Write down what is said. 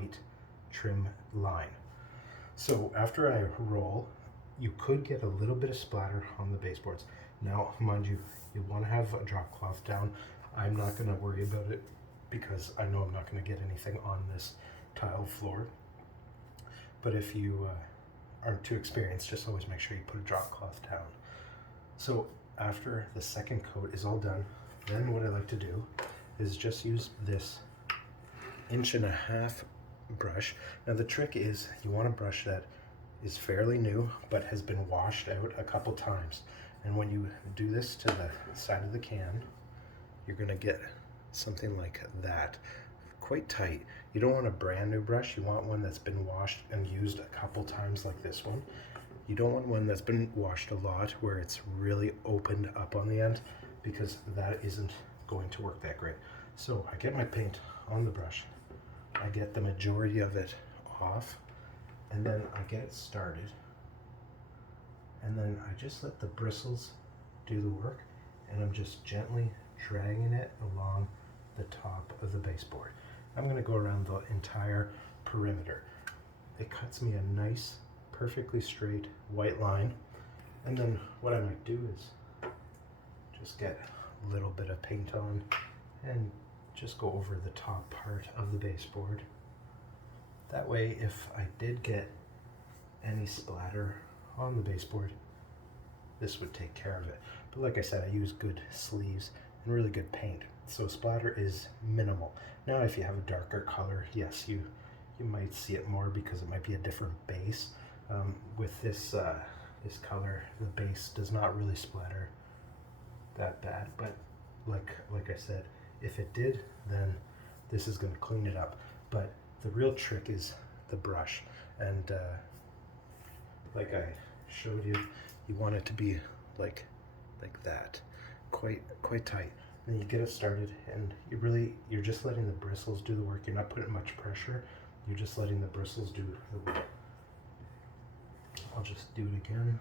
white trim line. So after I roll, you could get a little bit of splatter on the baseboards. Now, mind you, you want to have a drop cloth down. I'm not going to worry about it because I know I'm not going to get anything on this tile floor. But if you aren't too experienced, just always make sure you put a drop cloth down. So after the second coat is all done, then what I like to do is just use this 1.5 inch brush. Now the trick is you want a brush that is fairly new but has been washed out a couple times. And when you do this to the side of the can, you're going to get something like that, quite tight. You don't want a brand new brush, you want one that's been washed and used a couple times like this one. You don't want one that's been washed a lot where it's really opened up on the end, because that isn't going to work that great. So I get my paint on the brush, I get the majority of it off, and then I get it started, and then I just let the bristles do the work, and I'm just gently dragging it along the top of the baseboard. I'm going to go around the entire perimeter. It cuts me a nice, perfectly straight white line, and then what I might do is just get a little bit of paint on and just go over the top part of the baseboard. That way, if I did get any splatter on the baseboard, this would take care of it. But like I said, I use good sleeves and really good paint, so splatter is minimal. Now if you have a darker color, yes, you might see it more because it might be a different base. With this this color, the base does not really splatter that bad, but like I said, if it did, then this is going to clean it up. But the real trick is the brush, and like I showed you, you want it to be like that, quite tight. Then you get it started, and you're just letting the bristles do the work. You're not putting much pressure, you're just letting the bristles do the work. I'll just do it again.